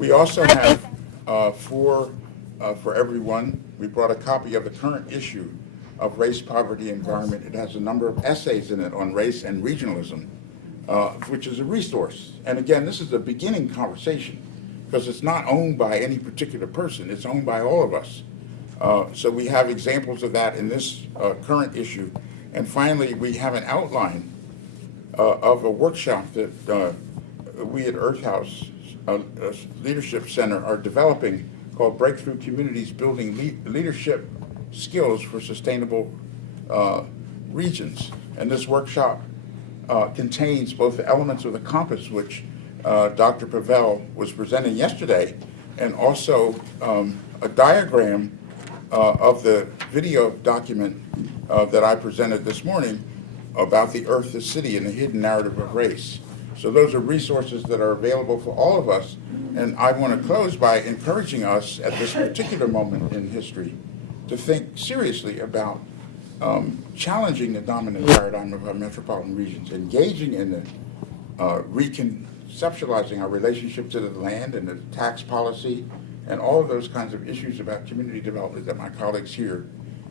We also have for everyone, we brought a copy of the current issue of Race, Poverty, Environment. It has a number of essays in it on race and regionalism, which is a resource. And again, this is a beginning conversation because it's not owned by any particular person. It's owned by all of us. So we have examples of that in this current issue. And finally, we have an outline of a workshop that we at Earth House Leadership Center are developing called Breakthrough Communities Building Leadership Skills for Sustainable Regions. And this workshop contains both the elements of the compass, which Dr. Pavel was presenting yesterday, and also a diagram of the video document that I presented this morning about the Earth, the City, and the Hidden Narrative of Race. So those are resources that are available for all of us. And I want to close by encouraging us at this particular moment in history to think seriously about challenging the dominant paradigm of our metropolitan regions, engaging in the reconceptualizing our relationship to the land and the tax policy and all of those kinds of issues about community development that my colleagues here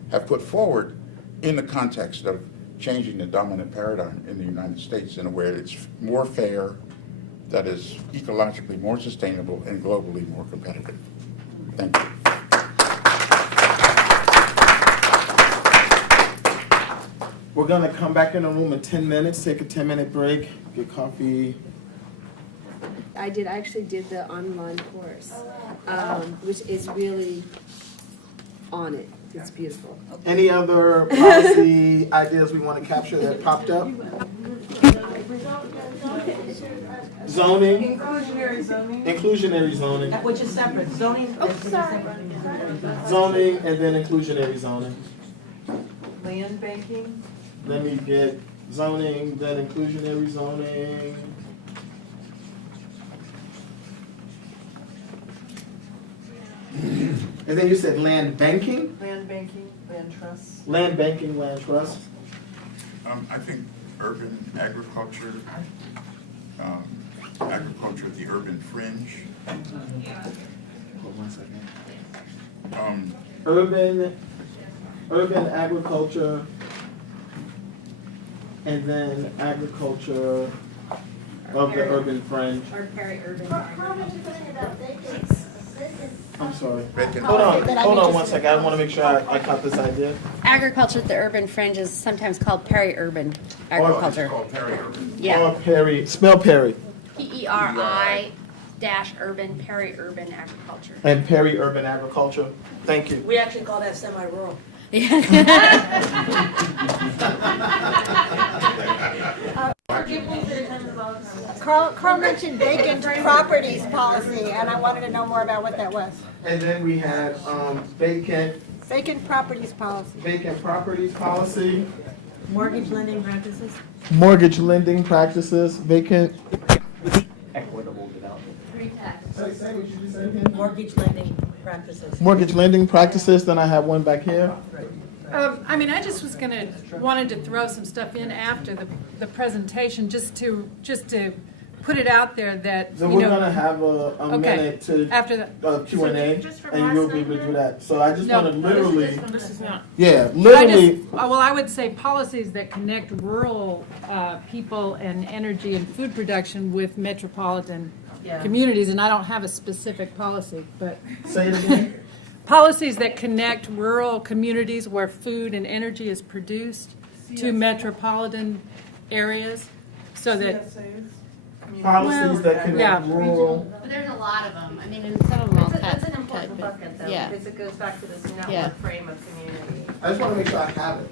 have put forward in the context of changing the dominant paradigm in the United States in a way that's more fair, that is ecologically more sustainable, and globally more competitive. Thank you. We're going to come back in the room in 10 minutes, take a 10-minute break, get coffee. I actually did the online course, which is really on it. It's beautiful. Any other policy ideas we want to capture that popped up? Zoning. Inclusionary zoning. Inclusionary zoning. Which is separate. Zoning. Oh, sorry. Zoning and then inclusionary zoning. Land banking. Let me get zoning, then inclusionary zoning. And then you said land banking? Land banking, land trusts. Land banking, land trust. I think urban agriculture, agriculture at the urban fringe. Hold 1 second. Urban agriculture, and then agriculture of the urban fringe. Or peri-urban. I'm sorry. Vacant. Hold on 1 second. I want to make sure I caught this idea. Agriculture at the urban fringe is sometimes called peri-urban agriculture. It's called peri-urban. Yeah. Or Perry. Spell Perry. PERI-urban, peri-urban agriculture. And peri-urban agriculture. Thank you. We actually call that semi-rural. Carl mentioned vacant properties policy, and I wanted to know more about what that was. And then we had vacant Vacant properties policy, Mortgage lending practices. mortgage lending practices, vacant. Equitable development. Say what you just said again. Mortgage lending practices. Mortgage lending practices, then I have one back here. I just wanted to throw some stuff in after the presentation, just to put it out there that, So we're gonna have a minute to after the, Q&A, and you'll be able to do that. So I just No. wanna literally, this is not. yeah, literally, I would say policies that connect rural people and energy and food production with metropolitan Yeah. communities, and I don't have a specific policy, but say it again. policies that connect rural communities where food and energy is produced to metropolitan areas, so that, Policies that yeah. connect rural. But there's a lot of them. I mean, and some of them all That's cut. an important bucket, though, yeah. because it goes back to this network Yeah. frame of community. I just wanna make sure I have it.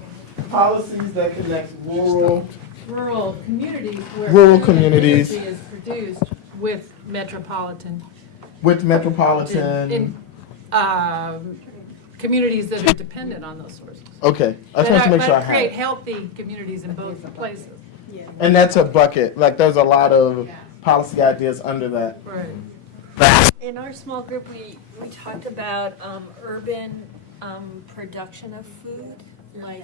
Policies that connect rural. rural communities where Rural food and communities. energy is produced with metropolitan, With metropolitan. in communities that are dependent on those sources. Okay, I just want to make sure I But have create it. healthy communities in both places. And that's a bucket, like there's a lot of policy ideas under that. Right. In our small group, we talked about urban production of food, like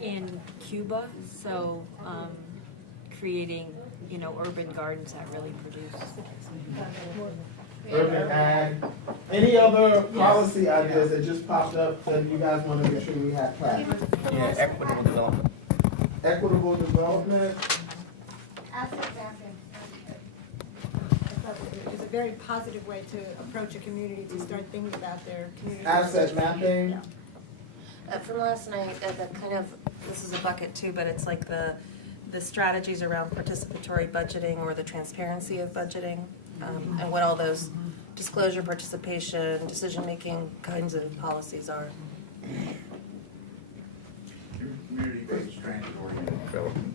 in Cuba. So creating, urban gardens that really produce. urban ag. Any other policy ideas that just popped up that you guys want to make sure we have class? Yeah, equitable development. Equitable development. Asset mapping. It's a very positive way to approach a community, to start thinking about their community. Asset mapping. From last night, the kind of, this is a bucket too, but it's like the strategies around participatory budgeting or the transparency of budgeting, and what all those disclosure, participation, decision-making kinds of policies are. Community-based transit-oriented development.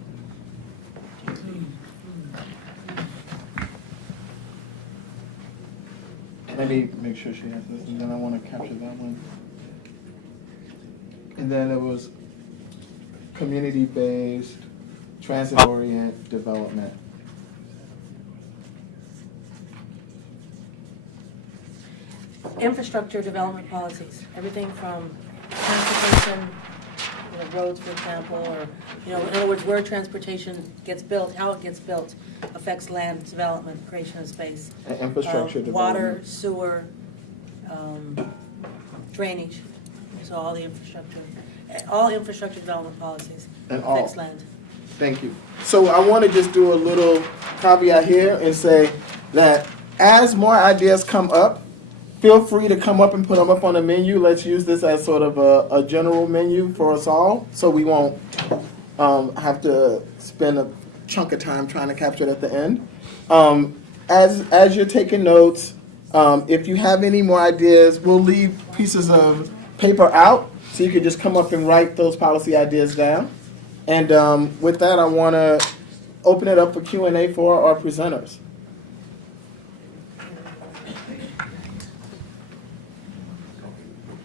Let me make sure she has this, and then I want to capture that one. And then it was community-based, transit-oriented development. Infrastructure development policies, everything from transportation, roads, for example, or, in other words, where transportation gets built, how it gets built, affects land development, creation of space. And infrastructure development. Water, sewer, drainage, so all infrastructure development policies And all. affects land. Thank you. So I want to just do a little caveat here and say that as more ideas come up, feel free to come up and put them up on the menu. Let's use this as sort of a general menu for us all, so we won't have to spend a chunk of time trying to capture it at the end. As you're taking notes, if you have any more ideas, we'll leave pieces of paper out, so you can just come up and write those policy ideas down. And with that, I want to open it up for Q&A for our presenters.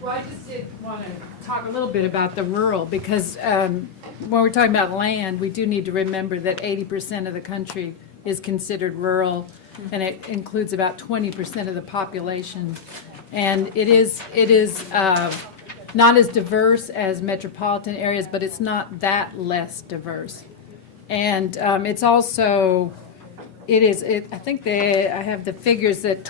Well, I just did want to talk a little bit about the rural, because when we're talking about land, we do need to remember that 80% of the country is considered rural, and it includes about 20% of the population. And it is not as diverse as metropolitan areas, but it's not that less diverse. And it's also, I think I have the figures that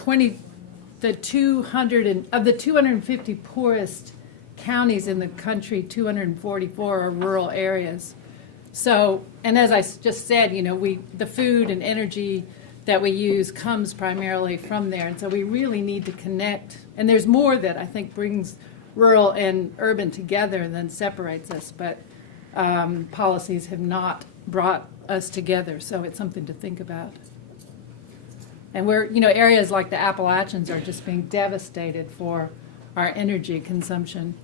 of the 250 poorest counties in the country, 244 are rural areas. So, and as I just said, the food and energy that we use comes primarily from there. And so we really need to connect. And there's more that I think brings rural and urban together than separates us. But policies have not brought us together. So it's something to think about. And areas like the Appalachians are just being devastated for our energy consumption.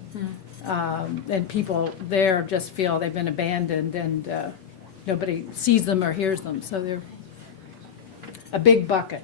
And people there just feel they've been abandoned, and nobody sees them or hears them. So they're a big bucket.